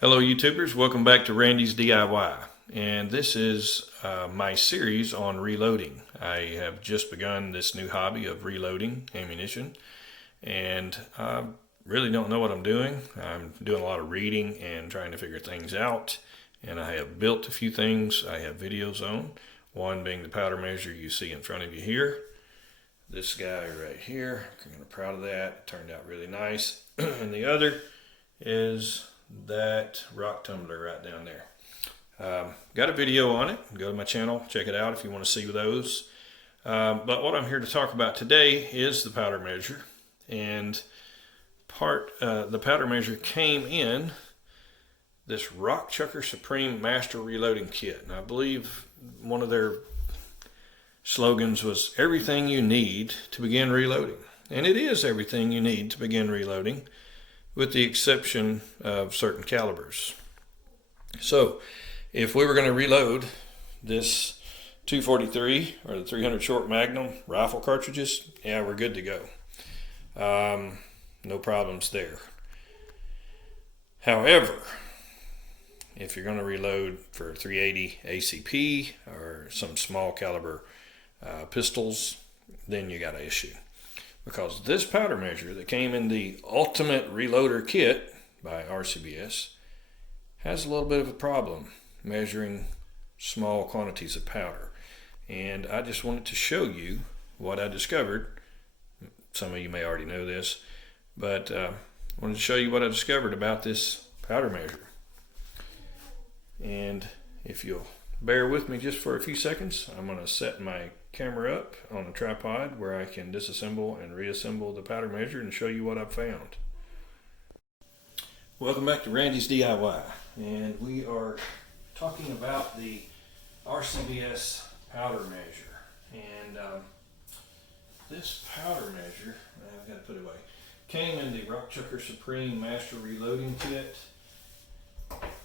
Hello YouTubers, welcome back to Randy's DIY, and this is my series on reloading. I have just begun this new hobby of reloading ammunition, and I really don't know what I'm doing. I'm doing a lot of reading and trying to figure things out, and I have built a few things I have videos on, one being the powder measure you see in front of you here. This guy right here, I'm kind of proud of that. It turned out really nice. And the other is that rock tumbler right down there. Got a video on it. Go to my channel, check it out if you want to see those. But what I'm here to talk about today is the powder measure. And the powder measure came in this RCBS Supreme Master Reloading Kit. And I believe one of their slogans was everything you need to begin reloading. And it is everything you need to begin reloading, with the exception of certain calibers. So if we were going to reload this 243 or the 300 short Magnum rifle cartridges, yeah, we're good to go. No problems there. However, if you're going to reload for 380 ACP or some small caliber pistols, then you got an issue. Because this powder measure that came in the Ultimate Reloader Kit by RCBS has a little bit of a problem measuring small quantities of powder. And I just wanted to show you what I discovered. Some of you may already know this, but I wanted to show you what I discovered about this powder measure. And if you'll bear with me just for a few seconds, I'm going to set my camera up on a tripod where I can disassemble and reassemble the powder measure and show you what I've found. Welcome back to Randy's DIY, and we are talking about the RCBS powder measure. And this powder measure, I've got to put it away, came in the RCBS Supreme Master Reloading Kit.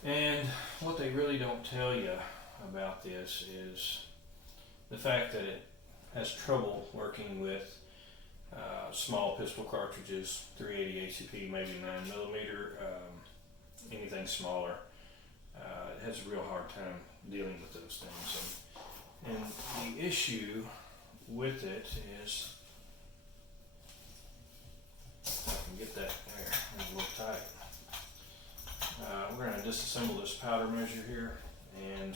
And what they really don't tell you about this is the fact that it has trouble working with small pistol cartridges, 380 ACP, maybe 9mm, anything smaller. It has a real hard time dealing with those things. And the issue with it is, if I can get that there, it's a little tight. We're going to disassemble this powder measure here and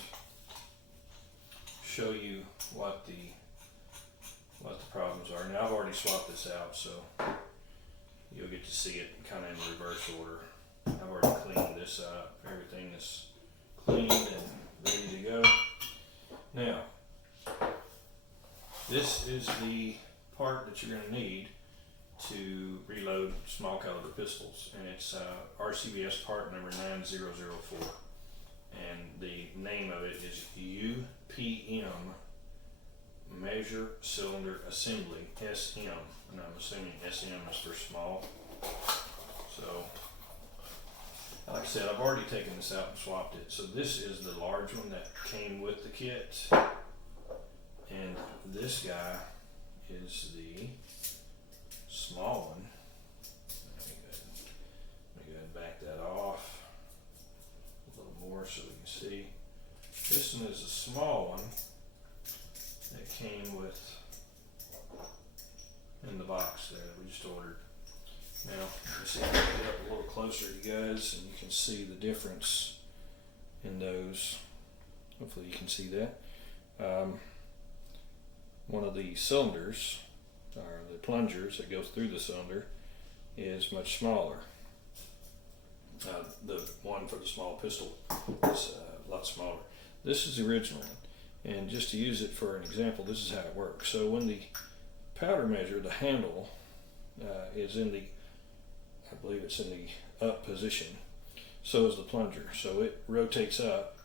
show you what the problems are. Now I've already swapped this out, so you'll get to see it kind of in reverse order. I've already cleaned this up. Everything is cleaned and ready to go. Now, this is the part that you're going to need to reload small caliber pistols, and it's RCBS part number 9004. And the name of it is UPM Measure Cylinder Assembly, SM, and I'm assuming SM is for small. So, like I said, I've already taken this out and swapped it. So this is the large one that came with the kit, and this guy is the small one. Let me go ahead and back that off a little more so we can see. This one is a small one that came with in the box there that we just ordered. Now, let me see if I can get up a little closer to you guys and you can see the difference in those. Hopefully you can see that. One of the cylinders, or the plungers that goes through the cylinder, is much smaller. The one for the small pistol is a lot smaller. This is the original one, and just to use it for an example, this is how it works. So when the powder measure, the handle is in the, I believe it's in the up position, so is the plunger. So it rotates up,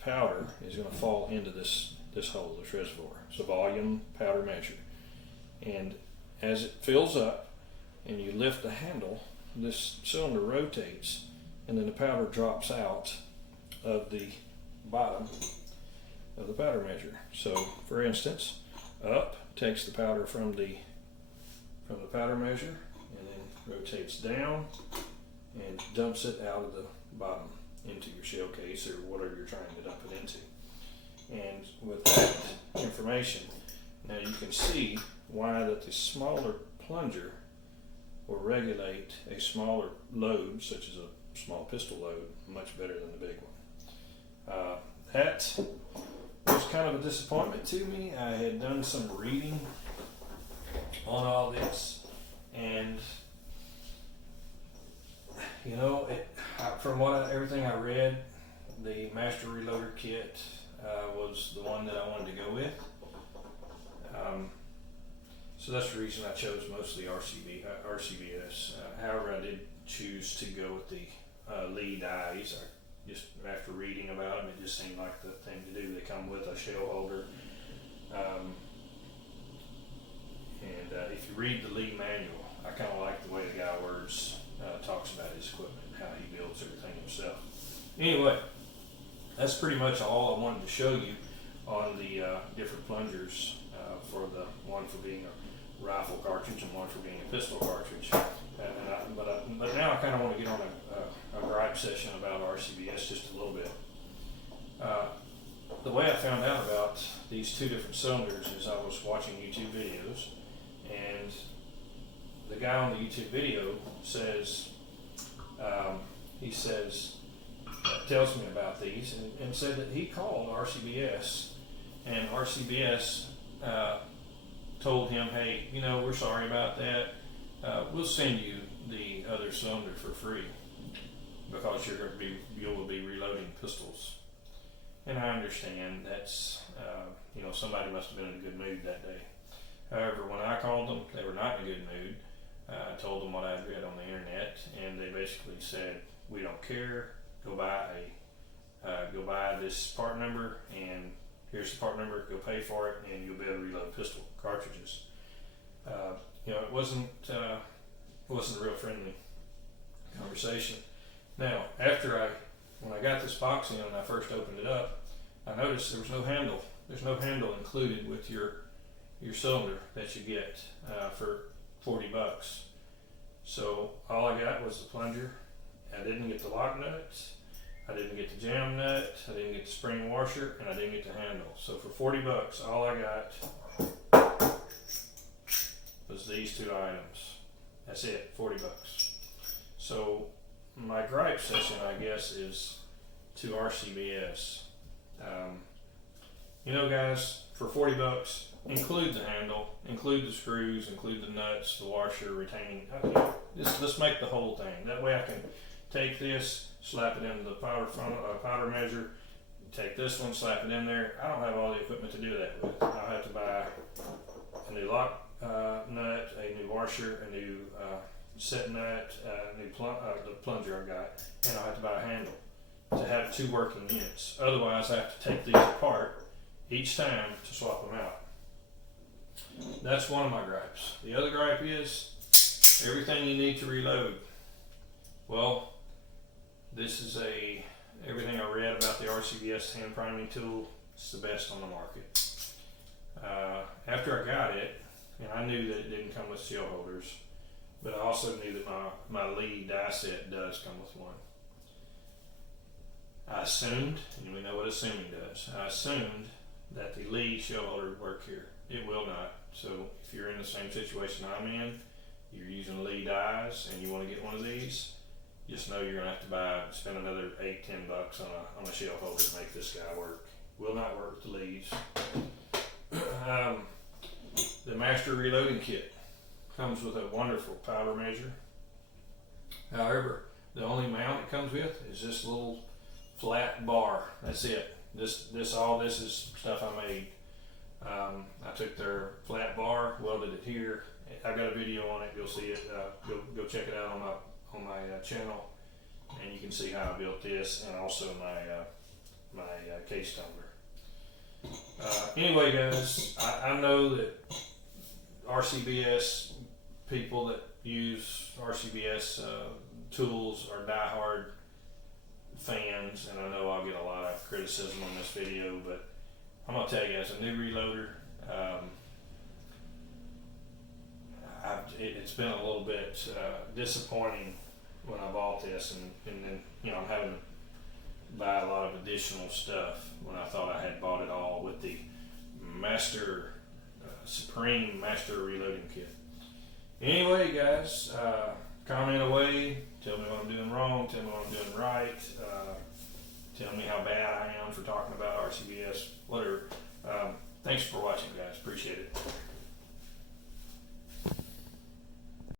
powder is going to fall into this hole, this reservoir. It's a volume powder measure, and as it fills up and you lift the handle, this cylinder rotates, and then the powder drops out of the bottom of the powder measure. So for instance, up takes the powder from the powder measure and then rotates down and dumps it out of the bottom into your shell case or whatever you're trying to dump it into. And with that information, now you can see why that the smaller plunger will regulate a smaller load, such as a small pistol load, much better than the big one. That was kind of a disappointment to me. I had done some reading on all this, and you know, from everything I read, the Master Reloader kit was the one that I wanted to go with. So that's the reason I chose mostly RCBS. However, I did choose to go with the Lee dies. Just after reading about them, it just seemed like the thing to do. They come with a shell holder. And if you read the Lee manual, I kind of like the way the guy talks about his equipment, how he builds everything himself. Anyway, that's pretty much all I wanted to show you on the different plungers for the one for being a rifle cartridge and one for being a pistol cartridge. But now I kind of want to get on a gripe session about RCBS just a little bit. The way I found out about these two different cylinders is I was watching YouTube videos, and the guy on the YouTube video says, tells me about these and said that he called RCBS, and RCBS told him, hey, you know, we're sorry about that. We'll send you the other cylinder for free because you will be reloading pistols. And I understand that's, you know, somebody must have been in a good mood that day. However, when I called them, they were not in a good mood. I told them what I had read on the internet, and they basically said, we don't care. Go buy this part number, and here's the part number. Go pay for it, and you'll be able to reload pistol cartridges. You know, it wasn't a real friendly conversation. Now, when I got this box in and I first opened it up, I noticed there was no handle. There's no handle included with your cylinder that you get for $40. So all I got was the plunger. I didn't get the lock nut, I didn't get the jam nut, I didn't get the spring washer, and I didn't get the handle. So for $40, all I got was these two items. That's it, $40. So my gripe session, I guess, is to RCBS. You know, guys, for $40, include the handle, include the screws, include the nuts, the washer, retaining. Let's make the whole thing. That way I can take this, slap it into the powder measure, take this one, slap it in there. I don't have all the equipment to do that with. I'll have to buy a new lock nut, a new washer, a new set nut, the plunger I've got, and I'll have to buy a handle to have two working units. Otherwise, I have to take these apart each time to swap them out. That's one of my gripes. The other gripe is everything you need to reload. Well, this is everything I read about the RCBS hand priming tool. It's the best on the market. After I got it, and I knew that it didn't come with shell holders, but I also knew that my Lee die set does come with one. I assumed, and we know what assuming does, I assumed that the Lee shell holder would work here. It will not. So if you're in the same situation I'm in, you're using Lee dies and you want to get one of these, just know you're going to have to spend another $8-10 on a shell holder to make this guy work. Will not work with the Lees. The Master Reloading Kit comes with a wonderful powder measure. However, the only mount it comes with is this little flat bar. That's it. All this is stuff I made. I took their flat bar, welded it here. I've got a video on it. You'll see it. Go check it out on my channel, and you can see how I built this, and also my case tumbler. Anyway, guys, I know that RCBS people that use RCBS tools are diehard fans, and I know I'll get a lot of criticism on this video, but I'm going to tell you, as a new reloader, it's been a little bit disappointing when I bought this, and then, you know, I'm having buy a lot of additional stuff when I thought I had bought it all with the Master Supreme Master Reloading Kit. Anyway, guys, comment away. Tell me what I'm doing wrong. Tell me what I'm doing right. Tell me how bad I am for talking about RCBS